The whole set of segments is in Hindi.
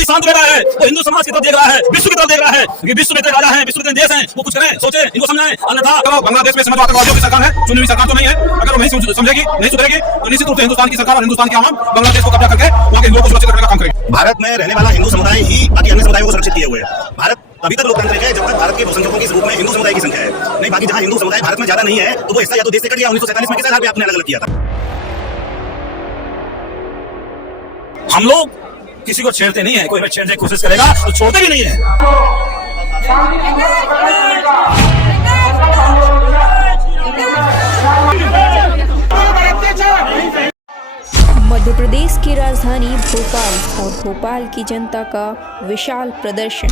अभी शांत बैठा है, वो हिंदू समाज की तरफ देख रहा है, विश्व की तरफ देख रहा है कि विश्व में राजा है, विश्व में देश है, वो कुछ करें, सोचे, इनको समझाएं। अन्यथा अगर बांग्लादेश में समझ आतंकवादियों की सरकार है, चुनी हुई सरकार तो नहीं है, अगर वो नहीं समझेगी, नहीं सुधरेगी, तो निश्चित रूप से हिंदुस्तान की सरकार और हिंदुस्तान के आवाम बांग्लादेश को कब्जा करके वहाँ के हिंदुओं को सुरक्षित रखने का काम करेगी। भारत में रहने वाला हिंदू समुदाय ही बाकी अन्य समुदायों को सुरक्षित किए हुए है। भारत अभी तक लोकतांत्रिक है जब तक भारत के बहुसंख्यकों के रूप में हिंदू समुदाय की संख्या है। नहीं, बाकी जहाँ हिंदू समुदाय भारत में ज्यादा नहीं है तो वो हिस्सा या तो देश से कट गया 1947 में किस आधार पे आपने अलग अलग किया था। हम लोग किसी को छेड़ते नहीं है, कोई छेड़ने की कोशिश करेगा तो छोड़ते भी नहीं है। मध्य प्रदेश की राजधानी भोपाल और भोपाल की जनता का विशाल प्रदर्शन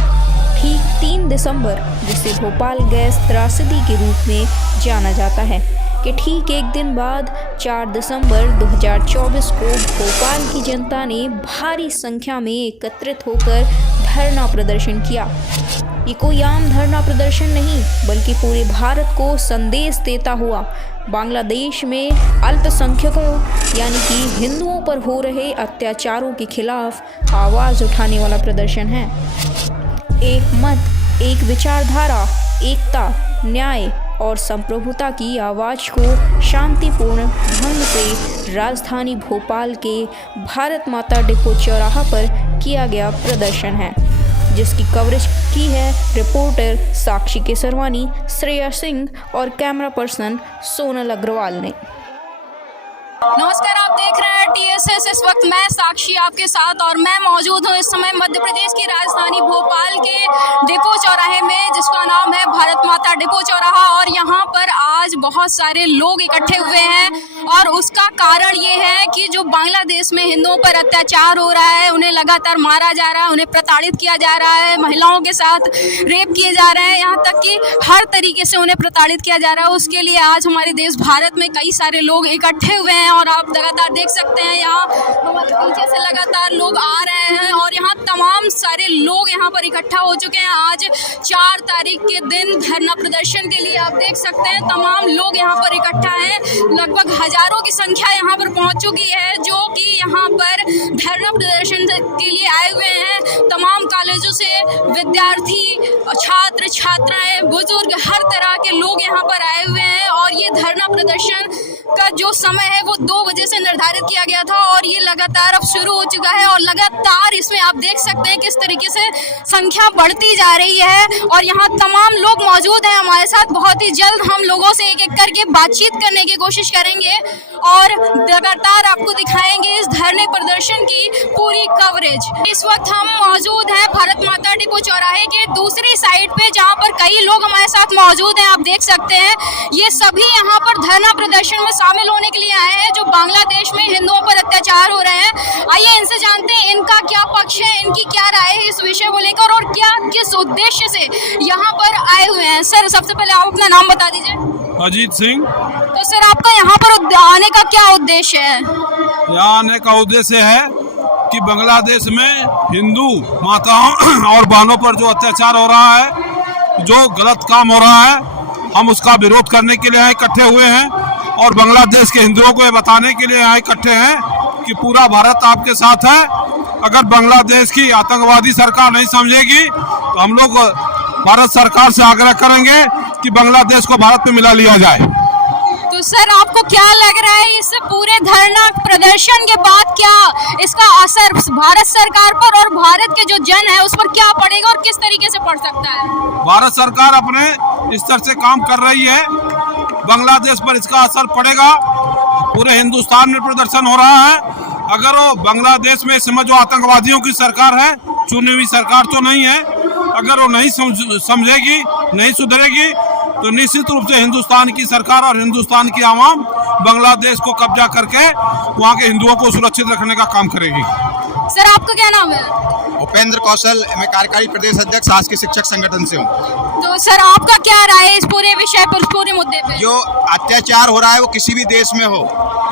ठीक 3 दिसंबर, जिसे भोपाल गैस त्रासदी के रूप में जाना जाता है, कि ठीक एक दिन बाद 4 दिसंबर 2024 को भोपाल की जनता ने भारी संख्या में एकत्रित होकर धरना प्रदर्शन किया। ये कोई आम धरना प्रदर्शन नहीं, बल्कि पूरे भारत को संदेश देता हुआ बांग्लादेश में अल्पसंख्यकों यानी कि हिंदुओं पर हो रहे अत्याचारों के खिलाफ आवाज़ उठाने वाला प्रदर्शन है। एक मत, एक विचारधारा, एकता, न्याय और संप्रभुता की आवाज़ को शांतिपूर्ण ढंग से राजधानी भोपाल के भारत माता डिपो चौराहा पर किया गया प्रदर्शन है, जिसकी कवरेज की है रिपोर्टर साक्षी केसरवानी, श्रेया सिंह और कैमरा पर्सन सोनल अग्रवाल ने। नमस्कार, आप देख रहे हैं TSS। इस वक्त मैं साक्षी आपके साथ और मैं मौजूद हूँ इस समय मध्य प्रदेश की राजधानी भोपाल के डिपो चौराहे में, जिसका नाम है भारत माता डिपो चौराहा। और यहाँ पर आज बहुत सारे लोग इकट्ठे हुए हैं और उसका कारण ये है कि जो बांग्लादेश में हिंदुओं पर अत्याचार हो रहा है, उन्हें लगातार मारा जा रहा है, उन्हें प्रताड़ित किया जा रहा है, महिलाओं के साथ रेप किए जा रहे हैं, यहाँ तक कि हर तरीके से उन्हें प्रताड़ित किया जा रहा है। उसके लिए आज हमारे देश भारत में कई सारे लोग इकट्ठे हुए हैं और आप लगातार देख सकते हैं यहाँ हमारे पीछे से लगातार लोग आ रहे हैं और यहाँ तमाम सारे लोग यहाँ पर इकट्ठा हो चुके हैं। आज 4 तारीख के दिन धरना प्रदर्शन के लिए आप देख सकते हैं तमाम लोग यहाँ पर इकट्ठा हैं। लगभग हजारों की संख्या यहाँ पर पहुँच चुकी है जो कि यहाँ पर धरना प्रदर्शन के लिए आए हुए हैं। तमाम कॉलेजों से विद्यार्थी, छात्र छात्राएं, बुजुर्ग, हर तरह के लोग यहाँ पर आए हुए हैं। और ये धरना प्रदर्शन का जो समय है वो 2 बजे से निर्धारित किया गया था और ये लगातार अब शुरू हो चुका है और लगातार इसमें आप देख सकते हैं किस तरीके से संख्या बढ़ती जा रही है। और यहाँ तमाम लोग मौजूद हैं हमारे साथ। बहुत ही जल्द हम लोगों से एक एक करके बातचीत करने की कोशिश करेंगे और लगातार आपको दिखाएंगे इस धरने प्रदर्शन की पूरी कवरेज। इस वक्त हम मौजूद हैं भारत माता डिपो चौराहे के दूसरी साइड पे, जहाँ पर कई लोग हमारे साथ मौजूद हैं। आप देख सकते हैं ये सभी यहाँ पर धरना प्रदर्शन में शामिल होने के लिए आए हैं जो बांग्लादेश में हिंदुओं पर अत्याचार हो रहे हैं। आइए इनसे जानते हैं इनका क्या पक्ष है, इनकी क्या राय है इस विषय को लेकर और क्या किस उद्देश्य से यहाँ पर आए हुए हैं। सर, सबसे पहले आप अपना नाम बता दीजिए। अजीत सिंह। तो सर, आपका यहाँ पर आने का क्या उद्देश्य है? यहाँ आने का उद्देश्य है कि बांग्लादेश में हिंदू माताओं और बहनों पर जो अत्याचार हो रहा है, जो गलत काम हो रहा है, हम उसका विरोध करने के लिए यहाँ इकट्ठे हुए हैं और बांग्लादेश के हिंदुओं को ये बताने के लिए यहाँ इकट्ठे हैं कि पूरा भारत आपके साथ है। अगर बांग्लादेश की आतंकवादी सरकार नहीं समझेगी तो हम लोग भारत सरकार से आग्रह करेंगे कि बांग्लादेश को भारत में मिला लिया जाए। तो सर, आपको क्या लग रहा है इस पूरे धरना प्रदर्शन के बाद क्या इसका असर भारत सरकार पर और भारत के जो जन है उस पर क्या पड़ेगा और किस तरीके से पड़ सकता है? भारत सरकार अपने स्तर से काम कर रही है, बांग्लादेश पर इसका असर पड़ेगा। पूरे हिंदुस्तान में प्रदर्शन हो रहा है। अगर वो बांग्लादेश में समझो जो आतंकवादियों की सरकार है, चुनी हुई सरकार तो नहीं है, अगर वो नहीं समझेगी, नहीं सुधरेगी तो निश्चित रूप से हिंदुस्तान की सरकार और हिंदुस्तान की आवाम बांग्लादेश को कब्जा करके वहाँ के हिंदुओं को सुरक्षित रखने का काम करेगी। सर, आपका क्या नाम है? उपेंद्र कौशल, मैं कार्यकारी प्रदेश अध्यक्ष शासकीय शिक्षक संगठन से हूँ। तो सर, आपका क्या राय है इस पूरे विषय पर, इस पूरे मुद्दे पे? जो अत्याचार हो रहा है वो किसी भी देश में हो,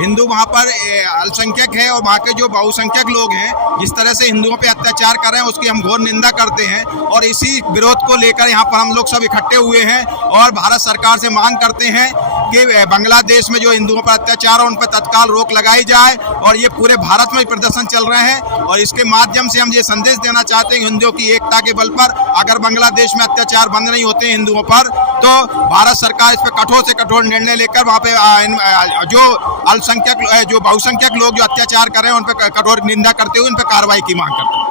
हिंदू वहाँ पर अल्पसंख्यक है और वहाँ के जो बहुसंख्यक लोग हैं जिस तरह से हिंदुओं पे अत्याचार कर रहे हैं उसकी हम घोर निंदा करते हैं। और इसी विरोध को लेकर यहाँ पर हम लोग सब इकट्ठे हुए हैं और भारत सरकार से मांग करते हैं कि बांग्लादेश में जो हिंदुओं पर अत्याचार है उन पर तत्काल रोक लगाई जाए, और ये पूरे भारत में प्रदर्शन चल रहे हैं। और इसके माध्यम से हम ये संदेश देना चाहते हैं हिंदुओं की एकता के बल पर अगर बांग्लादेश में अत्याचार बंद नहीं होते हिंदुओं पर, तो भारत सरकार इस पर कठोर से कठोर निर्णय लेकर वहाँ पे जो अल्पसंख्यक जो बहुसंख्यक लोग जो अत्याचार कर रहे हैं उन पर कठोर निंदा करते हुए उन पर कार्रवाई की मांग करते हैं।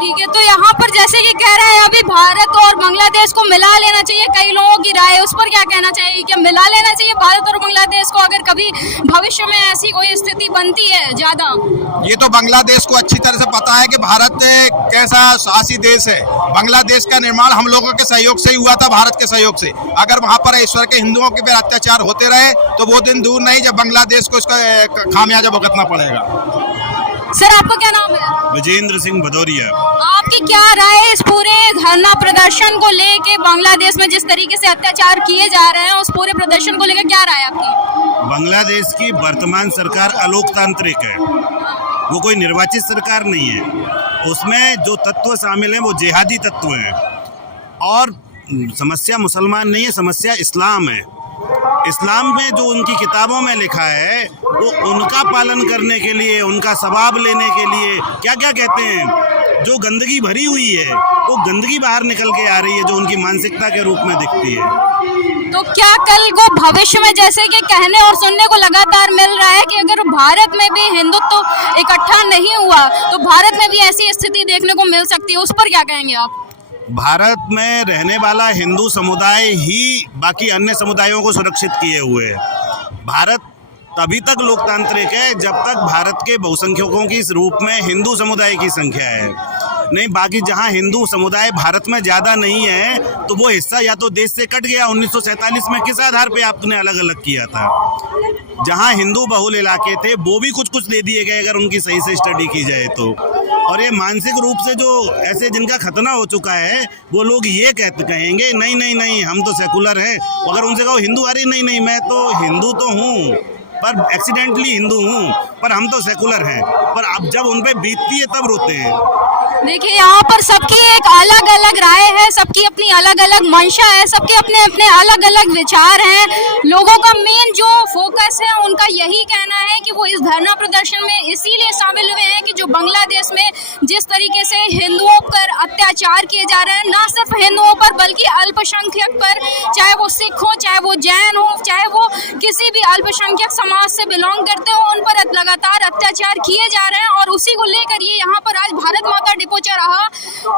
ठीक है, तो यहाँ पर जैसे कि कह रहे हैं अभी भारत और बांग्लादेश को मिला लेना चाहिए, कई लोगों की राय उस पर क्या कहना चाहिए? क्या मिला लेना चाहिए भारत और बांग्लादेश को अगर कभी भविष्य में ऐसी कोई स्थिति बनती है ज्यादा? ये तो बांग्लादेश को अच्छी तरह से पता है कि भारत कैसा साहसी देश है। बांग्लादेश का निर्माण हम लोगों के सहयोग से ही हुआ था, भारत के सहयोग से। अगर वहाँ पर ईश्वर के हिंदुओं के पर अत्याचार होते रहे तो वो दिन दूर नहीं जब बांग्लादेश को इसका खामियाजा भुगतना पड़ेगा। सर, आपका क्या नाम है? विजेंद्र सिंह भदौरिया। आपकी क्या राय है इस पूरे धरना प्रदर्शन को लेके? बांग्लादेश में जिस तरीके से अत्याचार किए जा रहे हैं उस पूरे प्रदर्शन को लेकर क्या राय है आपकी? बांग्लादेश की वर्तमान सरकार अलोकतांत्रिक है, वो कोई निर्वाचित सरकार नहीं है। उसमें जो तत्व शामिल हैं वो जिहादी तत्व हैं, और समस्या मुसलमान नहीं है, समस्या इस्लाम है। इस्लाम में जो उनकी किताबों में लिखा है वो उनका पालन करने के लिए, उनका सवाब लेने के लिए क्या क्या कहते हैं, जो गंदगी भरी हुई है वो गंदगी बाहर निकल के आ रही है जो उनकी मानसिकता के रूप में दिखती है। तो क्या कल को भविष्य में जैसे कि कहने और सुनने को लगातार मिल रहा है कि अगर भारत में भी हिंदुत्व इकट्ठा नहीं हुआ तो भारत में भी ऐसी स्थिति देखने को मिल सकती है, उस पर क्या कहेंगे आप? भारत में रहने वाला हिंदू समुदाय ही बाकी अन्य समुदायों को सुरक्षित किए हुए है। भारत तभी तक लोकतांत्रिक है जब तक भारत के बहुसंख्यकों की इस रूप में हिंदू समुदाय की संख्या है। नहीं, बाकी जहां हिंदू समुदाय भारत में ज़्यादा नहीं है तो वो हिस्सा या तो देश से कट गया। 1947 में किस आधार पे आपने अलग अलग किया था? जहां हिंदू बहुल इलाके थे वो भी कुछ कुछ दे दिए गए अगर उनकी सही से स्टडी की जाए तो। और ये मानसिक रूप से जो ऐसे जिनका खतना हो चुका है वो लोग ये कहेंगे नहीं नहीं नहीं हम तो सेकुलर हैं। अगर उनसे कहो हिंदू, अरे नहीं नहीं मैं तो हिंदू तो हूँ पर एक्सीडेंटली हिंदू हूँ, पर हम तो सेकुलर हैं। पर अब जब उन पे बीतती है तब रोते हैं। देखिए, यहाँ पर सबकी एक अलग अलग राय है, सबकी अपनी अलग अलग मंशा है, सबके अपने अपने अलग अलग विचार हैं। लोगों का मेन जो फोकस है उनका यही कहना है कि वो इस धरना प्रदर्शन में इसीलिए शामिल हुए हैं कि जो बांग्लादेश में जिस तरीके से हिंदुओं पर अत्याचार किए जा रहे हैं, ना सिर्फ हिंदुओं पर बल्कि अल्पसंख्यक पर, चाहे वो सिख हो, चाहे वो जैन हो, चाहे वो किसी भी अल्पसंख्यक समाज से बिलोंग करते हो, उन पर लगातार अत्याचार किए जा रहे हैं। और उसी को लेकर ये यहाँ पर आज भारत माता डिपो चौराहा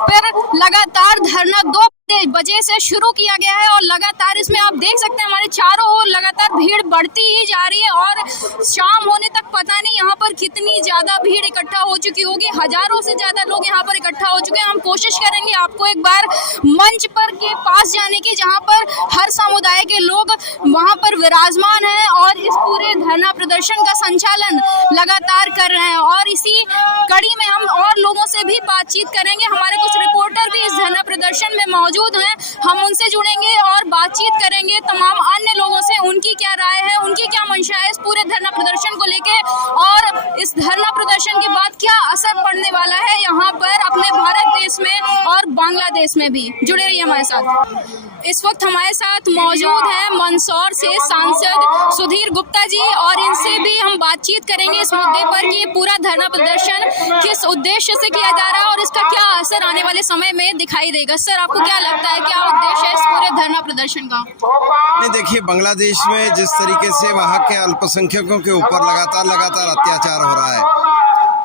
पर लगातार धरना 2 बजे से शुरू किया गया है और लगातार इसमें आप देख सकते हैं हमारे चारों ओर लगातार भीड़ बढ़ती ही जा रही है। और शाम होने तक पता नहीं यहाँ पर कितनी ज़्यादा भीड़ इकट्ठा हो चुकी होगी, हजारों से ज़्यादा लोग यहाँ पर इकट्ठा हो चुके हैं। हम कोशिश करेंगे आपको एक बार मंच पर के पास जाने की, जहाँ पर हर समुदाय के लोग वहाँ पर विराजमान हैं और इस पूरे धरना प्रदर्शन का संचालन लगातार कर रहे हैं। और इसी कड़ी में हम और लोगों से भी बातचीत करेंगे। हमारे कुछ रिपोर्टर भी इस धरना प्रदर्शन में मौजूद हैं, हम उनसे जुड़ेंगे और बातचीत करेंगे तमाम अन्य लोगों से, उनकी क्या राय है, उनकी क्या मंशा है इस पूरे धरना प्रदर्शन को लेके, और इस धरना प्रदर्शन के बाद क्या असर पड़ने वाला है यहाँ पर अपने भारत देश में और बांग्लादेश में भी। जुड़े रहिए हमारे साथ। इस वक्त हमारे साथ मौजूद हैं मंदसौर से सांसद सुधीर गुप्ता जी, और इनसे भी हम बातचीत करेंगे इस मुद्दे पर कि पूरा धरना प्रदर्शन किस उद्देश्य से किया जा रहा है और इसका क्या असर आने वाले समय में दिखाई देगा। सर, आपको क्या लगता है, क्या उद्देश्य है इस पूरे धरना प्रदर्शन का? नहीं, देखिए, बांग्लादेश में जिस तरीके से वहाँ के अल्पसंख्यकों के ऊपर लगातार अत्याचार हो रहा है,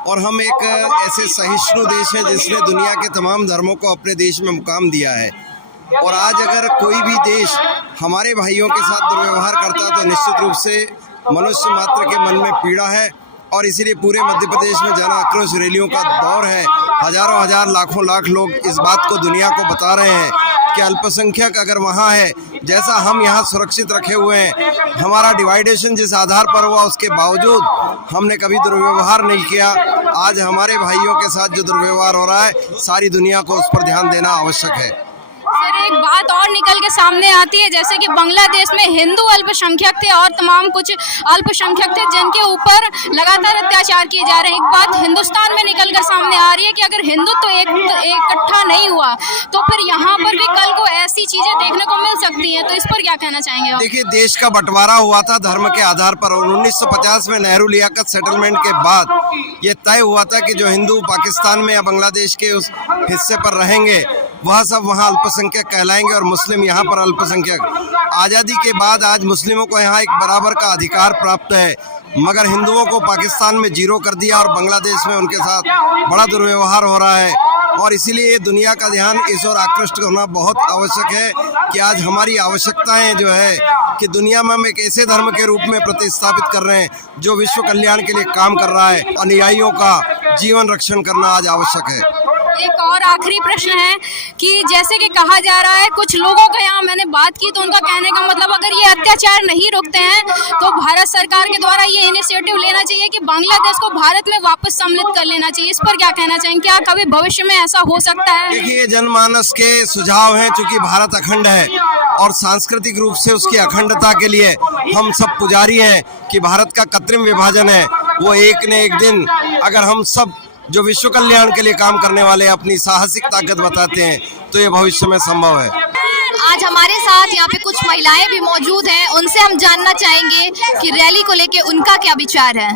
और हम एक ऐसे सहिष्णु देश है जिसने दुनिया के तमाम धर्मों को अपने देश में मुकाम दिया है, और आज अगर कोई भी देश हमारे भाइयों के साथ दुर्व्यवहार करता है तो निश्चित रूप से मनुष्य मात्र के मन में पीड़ा है। और इसीलिए पूरे मध्य प्रदेश में जन आक्रोश रैलियों का दौर है। हजारों हजार लाखों लाख लोग इस बात को दुनिया को बता रहे हैं कि अल्पसंख्यक अगर वहाँ है, जैसा हम यहाँ सुरक्षित रखे हुए हैं, हमारा डिवाइडेशन जिस आधार पर हुआ उसके बावजूद हमने कभी दुर्व्यवहार नहीं किया। आज हमारे भाइयों के साथ जो दुर्व्यवहार हो रहा है, सारी दुनिया को उस पर ध्यान देना आवश्यक है। सर, एक बात और निकल के सामने आती है, जैसे कि बांग्लादेश में हिंदू अल्पसंख्यक थे और तमाम कुछ अल्पसंख्यक थे जिनके ऊपर लगातार अत्याचार किए जा रहे हैं। एक बात हिंदुस्तान में निकल कर सामने आ रही है कि अगर हिंदुत्व तो इकट्ठा नहीं हुआ तो फिर यहाँ पर भी कल को ऐसी चीजें देखने को मिल सकती है, तो इस पर क्या कहना चाहेंगे आप? देखिए, देश का बंटवारा हुआ था धर्म के आधार पर और 1950 में नेहरू लियाकत सेटलमेंट के बाद ये तय हुआ था कि जो हिंदू पाकिस्तान में या बांग्लादेश के उस हिस्से पर रहेंगे वह सब वहाँ अल्पसंख्यक कहलाएंगे और मुस्लिम यहाँ पर अल्पसंख्यक। आज़ादी के बाद आज मुस्लिमों को यहाँ एक बराबर का अधिकार प्राप्त है, मगर हिंदुओं को पाकिस्तान में जीरो कर दिया और बांग्लादेश में उनके साथ बड़ा दुर्व्यवहार हो रहा है। और इसीलिए दुनिया का ध्यान इस ओर आकृष्ट होना बहुत आवश्यक है कि आज हमारी आवश्यकताएं जो है कि दुनिया में हम एक ऐसे धर्म के रूप में प्रतिस्थापित कर रहे हैं जो विश्व कल्याण के लिए काम कर रहा है। अनुयायियों का जीवन रक्षण करना आज आवश्यक है। एक और आखिरी प्रश्न है कि जैसे कि कहा जा रहा है, कुछ लोगों का यहाँ मैंने बात की तो उनका कहने का मतलब अगर ये अत्याचार नहीं रुकते हैं तो भारत सरकार के द्वारा ये इनिशिएटिव लेना चाहिए कि बांग्लादेश को भारत में वापस सम्मिलित कर लेना चाहिए। इस पर क्या कहना चाहेंगे? क्या कभी भविष्य में ऐसा हो सकता है? देखिए, जनमानस के सुझाव हैं, चूंकि भारत अखंड है और सांस्कृतिक रूप से उसकी अखंडता के लिए हम सब पुजारी हैं कि भारत का कृत्रिम विभाजन है वो एक न एक दिन अगर हम सब जो विश्व कल्याण के लिए काम करने वाले अपनी साहसिक ताकत बताते हैं तो ये भविष्य में संभव है। आज हमारे साथ यहाँ पे कुछ महिलाएं भी मौजूद हैं, उनसे हम जानना चाहेंगे कि रैली को लेके उनका क्या विचार है।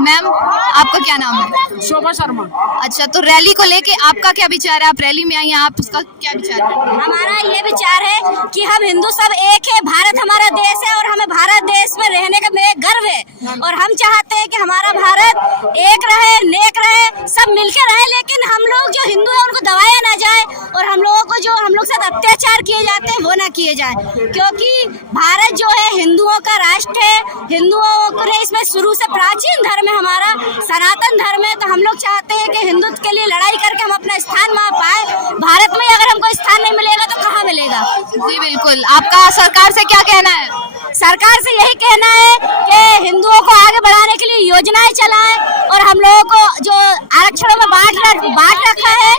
मैम, आपका क्या नाम है? शोभा शर्मा। अच्छा, तो रैली को लेके आपका क्या विचार है? आप रैली में आई हैं, आप उसका क्या विचार है? हमारा ये विचार है कि हम हिंदू सब एक है, भारत हमारा देश है और हमें भारत देश में रहने का में गर्व है और हम चाहते हैं कि हमारा भारत एक रहे, नेक रहे, सब मिलकर रहे, लेकिन हम लोग जो हिंदू है उनको दबाया ना जाए और हम लोगों को जो हम लोग साथ अत्याचार किए जाते हैं वो ना किए जाए, क्योंकि भारत जो है हिंदुओं का राष्ट्र है। हिंदुओं ने इसमें शुरू से प्राचीन धर्म है, हमारा सनातन धर्म है, तो हम लोग चाहते हैं कि हिंदुत्व के लिए लड़ाई करके हम अपना स्थान वहाँ पाए। भारत में अगर हमको स्थान नहीं मिलेगा तो कहाँ मिलेगा? जी बिल्कुल। आपका सरकार से क्या कहना है? सरकार से यही कहना है कि हिंदुओं को आगे बढ़ाने के लिए योजनाएं चलाएं और हम लोगों को जो आरक्षणों में बांट रखा है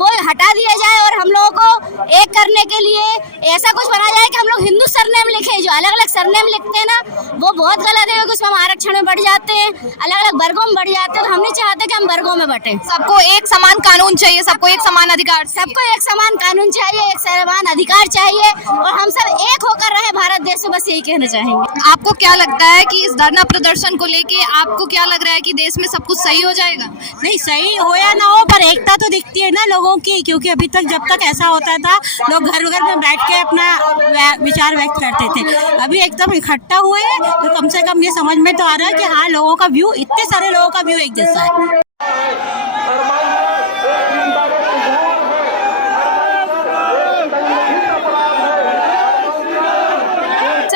वो हटा दिया जाए और हम लोगों को एक करने के लिए ऐसा कुछ बनाया जाए कि हम लोग हिंदू सरनेम लिखे। जो अलग अलग सरनेम लिखते हैं ना वो बहुत गलत है, क्योंकि उसमें हम आरक्षण में बढ़ जाते हैं, अलग अलग वर्गों में बढ़ जाते हैं, तो हम नहीं चाहते कि हम वर्गों में बटें। सबको एक समान कानून चाहिए, सबको एक समान अधिकार, सबको एक समान कानून चाहिए, एक समान अधिकार चाहिए और हम सब एक होकर रहे भारत देश में, बस यही कहना चाहेंगे। आपको क्या लगता है कि इस धरना प्रदर्शन को लेके आपको क्या लग रहा है कि देश में सब कुछ सही हो जाएगा? नहीं, सही हो या ना हो पर एकता तो दिखती है ना लोगों की, क्योंकि अभी तक जब तक ऐसा होता था लोग घर घर में बैठ के अपना विचार व्यक्त करते थे, अभी एकदम इकट्ठा हुए हैं तो कम से कम ये समझ में तो आ रहा है कि हाँ, लोगों का व्यू, इतने सारे लोगों का व्यू एक जैसा है।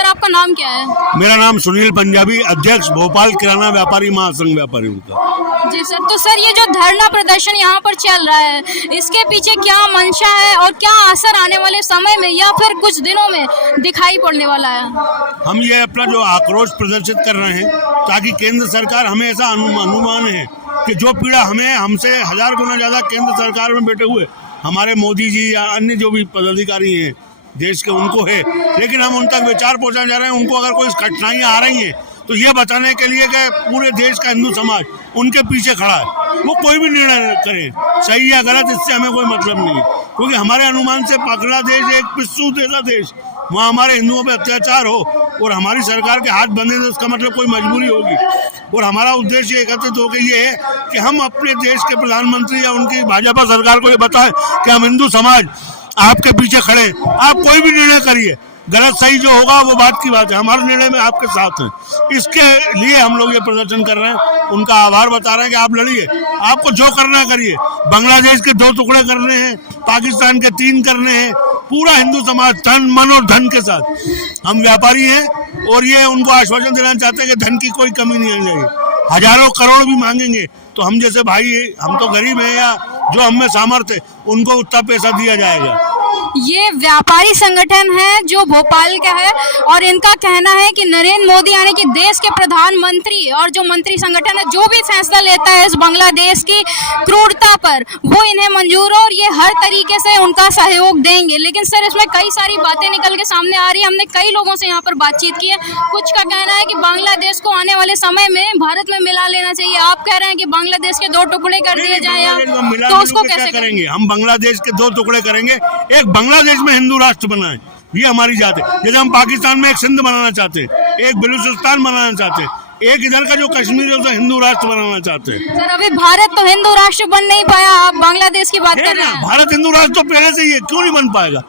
आपका नाम क्या है? मेरा नाम सुनील पंजाबी, अध्यक्ष भोपाल किराना व्यापारी महासंघ व्यापारियों का। जी सर, तो सर ये जो धरना प्रदर्शन यहाँ पर चल रहा है इसके पीछे क्या मंशा है और क्या असर आने वाले समय में या फिर कुछ दिनों में दिखाई पड़ने वाला है? हम ये अपना जो आक्रोश प्रदर्शित कर रहे हैं ताकि केंद्र सरकार, हमें ऐसा अनुमान है कि जो पीड़ा हमें हमसे 1000 गुना ज्यादा केंद्र सरकार में बैठे हुए हमारे मोदी जी या अन्य जो भी पदाधिकारी हैं देश के उनको है, लेकिन हम उन तक विचार पहुंचाने जा रहे हैं। उनको अगर कोई कठिनाइयां आ रही हैं तो ये बताने के लिए कि पूरे देश का हिंदू समाज उनके पीछे खड़ा है। वो कोई भी निर्णय करे, सही या गलत, इससे हमें कोई मतलब नहीं है, क्योंकि हमारे अनुमान से बांग्लादेश एक पिस्सू जैसा देश, वहाँ हमारे हिंदुओं पे अत्याचार हो और हमारी सरकार के हाथ बंधे तो उसका मतलब कोई मजबूरी होगी। और हमारा उद्देश्य एकत्रित होकर ये है कि हम अपने देश के प्रधानमंत्री या उनकी भाजपा सरकार को ये बताएं कि हम हिंदू समाज आपके पीछे खड़े, आप कोई भी निर्णय करिए, गलत सही जो होगा वो बात की बात है, हमारे निर्णय में आपके साथ हैं। इसके लिए हम लोग ये प्रदर्शन कर रहे हैं, उनका आभार बता रहे हैं कि आप लड़िए, आपको जो करना करिए। बांग्लादेश के 2 टुकड़े करने हैं, पाकिस्तान के 3 करने हैं, पूरा हिंदू समाज तन मन और धन के साथ। हम व्यापारी हैं और ये उनको आश्वासन देना चाहते हैं कि धन की कोई कमी नहीं आनी चाहिए। हजारों करोड़ भी मांगेंगे तो हम जैसे भाई, हम तो गरीब हैं या जो हम में सामर्थ्य है उनको उतना पैसा दिया जाएगा। ये व्यापारी संगठन है जो भोपाल का है और इनका कहना है कि नरेंद्र मोदी यानी कि देश के प्रधानमंत्री और जो मंत्री संगठन है जो भी फैसला लेता है इस बांग्लादेश की क्रूरता पर वो इन्हें मंजूर है और ये हर तरीके से उनका सहयोग देंगे। लेकिन सर इसमें कई सारी बातें निकल के सामने आ रही है। हमने कई लोगों से यहाँ पर बातचीत की है, कुछ का कहना है कि बांग्लादेश को आने वाले समय में भारत में मिला लेना चाहिए। आप कह रहे हैं कि बांग्लादेश के 2 टुकड़े कर दिए जाए, तो उसको कैसे करेंगे? हम बांग्लादेश के 2 टुकड़े करेंगे, एक बांग्लादेश में हिंदू राष्ट्र बनाए, ये हमारी जात है। जैसे हम पाकिस्तान में एक सिंध बनाना चाहते हैं, एक बलूचिस्तान बनाना चाहते हैं, एक इधर का जो कश्मीर है उसे हिंदू राष्ट्र बनाना चाहते हैं। सर अभी भारत तो हिंदू राष्ट्र बन नहीं पाया, आप बांग्लादेश की बात कर रहे हैं। भारत हिंदू राष्ट्र तो पहले से ही है, क्यों नहीं बन पाएगा?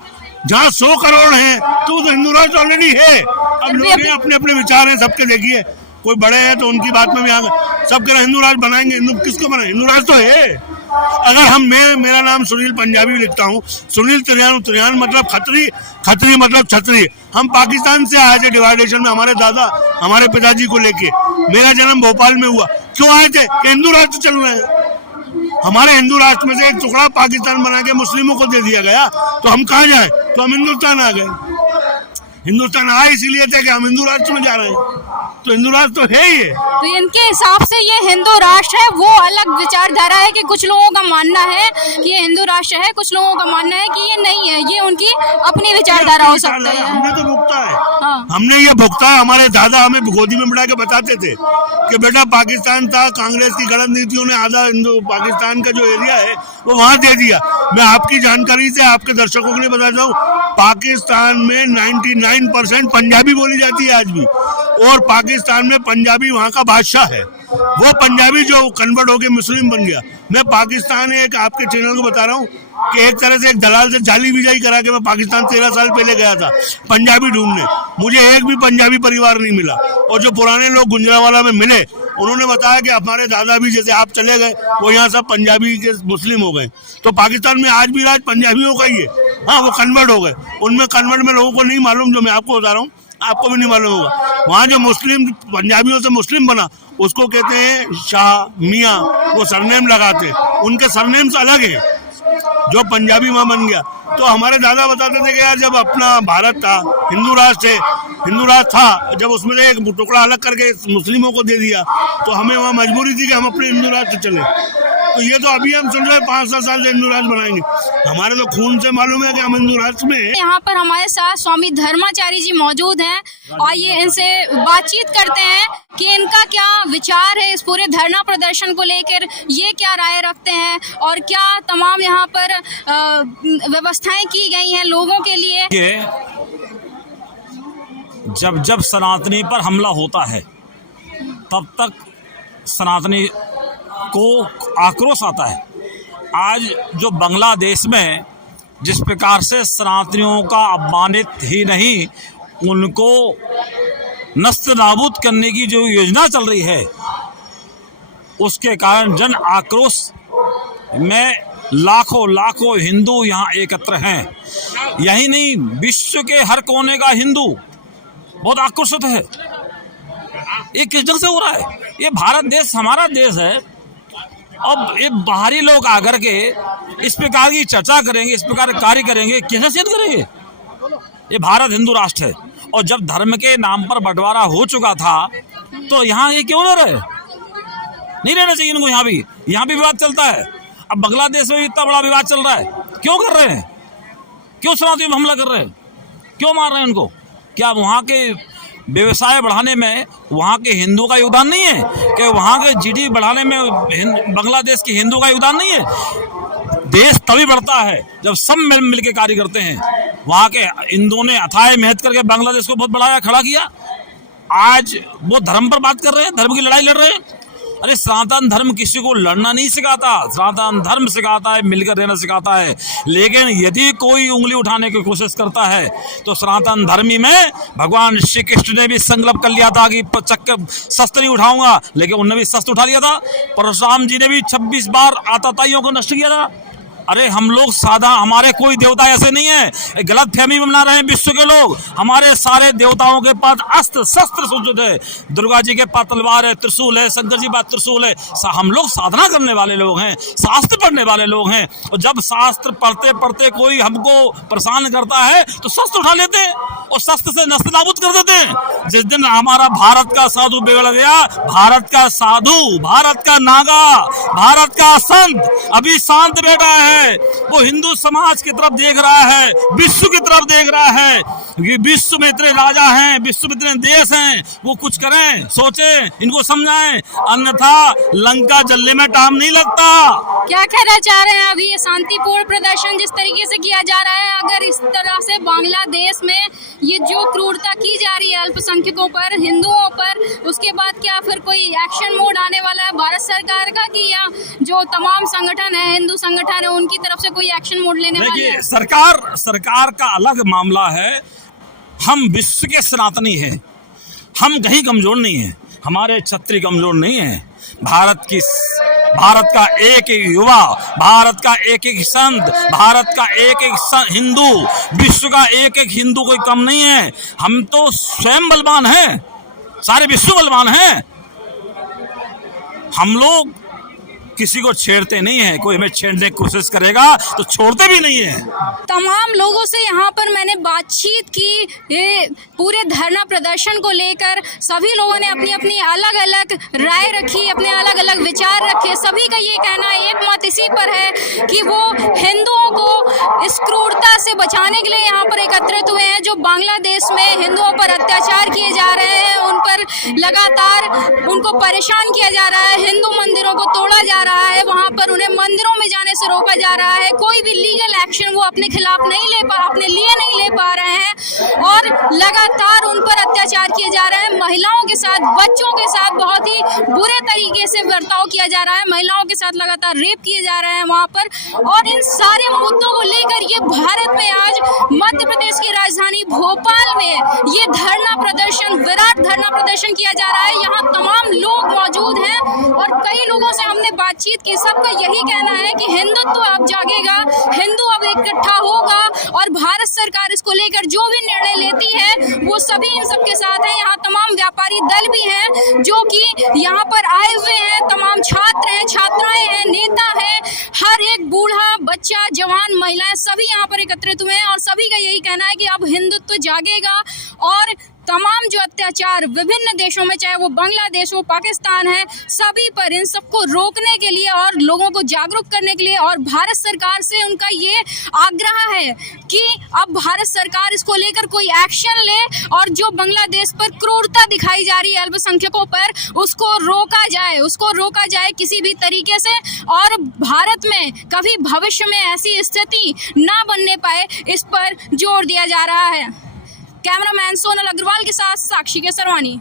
जहाँ 100 करोड़ हैं तो हिंदू राष्ट्र ऑलरेडी है। अब लोग अपने अपने विचार हैं सबके, देखिए कोई बड़े हैं तो उनकी बात में भी आगे सब कह रहे हिंदू राष्ट्र बनाएंगे। हिंदू किसको बनाए? हिंदू राष्ट्र तो है। अगर मेरा नाम सुनील पंजाबी लिखता हूँ, सुनील त्रियान मतलब खत्री, खत्री मतलब क्षत्रिय। हम पाकिस्तान से आए थे डिवाइडेशन में, हमारे दादा हमारे पिताजी को लेके। मेरा जन्म भोपाल में हुआ, क्यों आए थे? कि हिंदू राष्ट्र चल रहे हैं। हमारे हिंदू राष्ट्र में से एक टुकड़ा पाकिस्तान बना के मुस्लिमों को दे दिया गया, तो हम कहाँ जाए? तो हम हिंदुस्तान आ गए। हिंदुस्तान आए इसीलिए थे कि हम हिंदू राष्ट्र में जा रहे हैं, तो हिंदू राष्ट्र तो है ही है। तो इनके हिसाब से ये हिंदू राष्ट्र है, वो अलग विचारधारा है कि कुछ लोगों का मानना है कि ये हिंदू राष्ट्र है, कुछ लोगों का मानना है कि ये नहीं है। ये उनकी अपनी विचारधारा हो सकता है। हमने तो भुगता है। हाँ। हमने ये भुगता है। हमारे दादा हमें गोदी में बिठा के बताते थे कि बेटा पाकिस्तान था, कांग्रेस की गलत नीतियों ने आधा हिंदू पाकिस्तान का जो एरिया है वो वहां दे दिया। मैं आपकी जानकारी से आपके दर्शकों के लिए बताता हूँ, पाकिस्तान में 99% पंजाबी बोली जाती है आज भी, और पाकिस्तान में पंजाबी वहाँ का बादशाह है। वो पंजाबी जो कन्वर्ट होके मुस्लिम बन गया। मैं पाकिस्तान एक आपके चैनल को बता रहा हूँ कि एक तरह से एक दलाल से जाली वीजा करा के मैं पाकिस्तान 13 साल पहले गया था पंजाबी ढूंढने। मुझे एक भी पंजाबी परिवार नहीं मिला, और जो पुराने लोग गुजरांवाला में मिले उन्होंने बताया कि हमारे दादा भी जैसे आप चले गए वो यहाँ सब पंजाबी के मुस्लिम हो गए। तो पाकिस्तान में आज भी राज पंजाबियों का ही है। हाँ, वो कन्वर्ट हो गए। उनमें कन्वर्ट में लोगों को नहीं मालूम, जो मैं आपको बता रहा हूँ आपको भी नहीं मालूम होगा। वहाँ जो मुस्लिम पंजाबियों से मुस्लिम बना उसको कहते हैं शाह मियाँ, वो सरनेम लगाते, उनके सरनेम्स अलग है। जो पंजाबी वहाँ बन गया, तो हमारे दादा बताते थे कि यार जब अपना भारत था, हिंदू राष्ट्र था, जब उसमें से एक टुकड़ा अलग करके मुस्लिमों को दे दिया तो हमें वहाँ मजबूरी थी कि हम अपने हिंदू राष्ट्र चले। तो ये तो अभी हम सुन रहे हैं 5-7 साल से हिंदू राष्ट्र बनाएंगे। हमारे तो खून से मालूम है कि हम हिंदू राष्ट्र में हैं। यहाँ पर हमारे साथ स्वामी धर्माचार्य जी मौजूद हैं और ये इनसे बातचीत करते हैं कि इनका क्या विचार है इस पूरे धरना प्रदर्शन को लेकर, ये क्या राय रखते हैं और क्या तमाम यहाँ पर व्यवस्थाएं की गई हैं लोगों के लिए। जब जब सनातनी पर हमला होता है तब तक सनातनी को आक्रोश आता है। आज जो बांग्लादेश में जिस प्रकार से सनातनियों का अपमानित ही नहीं, उनको नस्त नाबूद करने की जो योजना चल रही है, उसके कारण जन आक्रोश में लाखों हिंदू यहाँ एकत्र हैं। यही नहीं, विश्व के हर कोने का हिंदू बहुत आक्रोशित है। ये किस ढंग से हो रहा है? ये भारत देश हमारा देश है। अब ये बाहरी लोग आकर के इस प्रकार की चर्चा करेंगे, इस प्रकार कार्य करेंगे, कैसे सिद्ध करेंगे? ये भारत हिंदू राष्ट्र है, और जब धर्म के नाम पर बंटवारा हो चुका था तो यहाँ ये क्यों रह रहे? नहीं रहना चाहिए इनको। यहाँ भी विवाद चलता है। अब बांग्लादेश में भी इतना बड़ा विवाद चल रहा है, क्यों कर रहे हैं? क्यों सनातनियों पर हमला कर रहे हैं? क्यों मार रहे हैं उनको? क्या वहाँ के व्यवसाय बढ़ाने में वहाँ के हिंदू का योगदान नहीं है? क्या वहाँ के जीडीपी बढ़ाने में बांग्लादेश के हिंदू का योगदान नहीं है? देश तभी बढ़ता है जब सब मिल के कार्य करते हैं। वहाँ के हिंदुओं ने अथाह मेहनत करके बांग्लादेश को बहुत बढ़ाया, खड़ा किया। आज वो धर्म पर बात कर रहे हैं, धर्म की लड़ाई लड़ रहे हैं। अरे सनातन धर्म किसी को लड़ना नहीं सिखाता, सनातन धर्म सिखाता है, मिलकर रहना सिखाता है। लेकिन यदि कोई उंगली उठाने की कोशिश करता है तो सनातन धर्मी में भगवान श्री कृष्ण ने भी संकल्प कर लिया था कि शस्त्र नहीं उठाऊंगा, लेकिन उन्होंने भी शस्त्र उठा लिया था। परशुराम जी ने भी 26 बार आतताइयों को नष्ट किया था। अरे हम लोग साधा, हमारे कोई देवता ऐसे नहीं है। गलत फहमी में बना रहे हैं विश्व के लोग। हमारे सारे देवताओं के पास अस्त्र शस्त्र सुसज्जित है। दुर्गा जी के पास तलवार है, त्रिशूल है, शंकर जी के पास त्रिशूल है। हम लोग साधना करने वाले लोग हैं, शास्त्र पढ़ने वाले लोग हैं। और जब शास्त्र पढ़ते पढ़ते कोई हमको परेशान करता है तो शस्त्र उठा लेते हैं और शस्त्र से नष्ट नाबूद कर देते हैं। जिस दिन हमारा भारत का साधु बिगड़ गया, भारत का साधु, भारत का नागा, भारत का संत अभी शांत बैठा है, है वो हिंदू समाज की तरफ देख रहा है, विश्व की तरफ देख रहा है कि विश्व में इतने राजा हैं, विश्व में इतने देश हैं, वो कुछ करें, सोचें, इनको समझाएं, अन्यथा लंका जलने में टाइम नहीं लगता। क्या कहना चाह रहे हैं अभी ये शांतिपूर्ण प्रदर्शन जिस तरीके से किया जा रहा है, अगर इस तरह से बांग्लादेश में ये जो क्रूरता की जा रही है अल्पसंख्यकों पर, हिंदुओं पर, उसके बाद क्या फिर कोई एक्शन मोड आने वाला है भारत सरकार का, कि या जो तमाम संगठन है, हिंदू संगठन है, उनकी तरफ से कोई एक्शन मोड लेने वाले हैं? सरकार का अलग मामला है। हम विश्व के सनातनी हैं, हम कहीं कमजोर नहीं हैं, हमारे क्षत्रिय कमजोर नहीं है। भारत का एक एक युवा, भारत का एक एक संत, भारत का एक एक हिंदू, विश्व का एक एक हिंदू कोई कम नहीं है। हम तो स्वयं बलवान हैं, सारे विश्व बलवान हैं। हम लोग किसी को छेड़ते नहीं है, कोई हमें छेड़ने की कोशिश करेगा तो छोड़ते भी नहीं है। तमाम लोगों से यहाँ पर मैंने बातचीत की, ये पूरे धरना प्रदर्शन को लेकर सभी लोगों ने अपनी अपनी अलग अलग राय रखी, अपने अलग अलग विचार रखे। सभी का ये कहना एक मत इसी पर है कि वो हिंदुओं को इस क्रूरता से बचाने के लिए यहाँ पर एकत्रित हुए हैं। जो बांग्लादेश में हिंदुओं पर अत्याचार किए जा रहे हैं, उन पर लगातार उनको परेशान किया जा रहा है, हिंदू मंदिरों को तोड़ा जा रहा है, वहां पर उन्हें मंदिरों में जाने से रोका जा रहा है। कोई भी लीगल एक्शन वो अपने खिलाफ अपने लिए नहीं ले पा रहे हैं और लगातार उन पर अत्याचार किए जा रहे हैं। महिलाओं के साथ, बच्चों के साथ बहुत ही बुरे तरीके से बर्ताव किया जा रहा है। महिलाओं के साथ लगातार रेप किए जा रहे हैं वहां पर। और इन सारे मुद्दों को लेकर ये भारत में आज मध्य प्रदेश की राजधानी भोपाल में ये धरना प्रदर्शन, विराट धरना प्रदर्शन किया जा रहा है। यहाँ तमाम लोग मौजूद हैं और कई लोगों से हमने बातचीत की। सबका यही कहना है कि हिंदुत्व अब जागेगा, हिंदू अब इकट्ठा होगा और भारत सरकार इसको लेकर जो भी निर्णय लेती है वो सभी इन सबके साथ है। यहाँ तमाम व्यापारी दल भी हैं जो कि यहाँ पर आए हुए हैं, तमाम छात्र हैं, छात्राएं हैं, नेता हैं, हर एक बूढ़ा, बच्चा, जवान, महिलाएं सभी यहाँ पर एकत्रित हुए हैं और सभी का यही कहना है कि अब हिंदुत्व जागेगा और तमाम जो अत्याचार विभिन्न देशों में, चाहे वो बांग्लादेश हो, पाकिस्तान है, सभी पर इन सबको रोकने के लिए और लोगों को जागरूक करने के लिए और भारत सरकार से उनका ये आग्रह है कि अब भारत सरकार इसको लेकर कोई एक्शन ले और जो बांग्लादेश पर क्रूरता दिखाई जा रही है अल्पसंख्यकों पर, उसको रोका जाए किसी भी तरीके से और भारत में कभी भविष्य में ऐसी स्थिति ना बनने पाए, इस पर जोर दिया जा रहा है। कैमरामैन सोनल अग्रवाल के साथ साक्षी केसरवानी।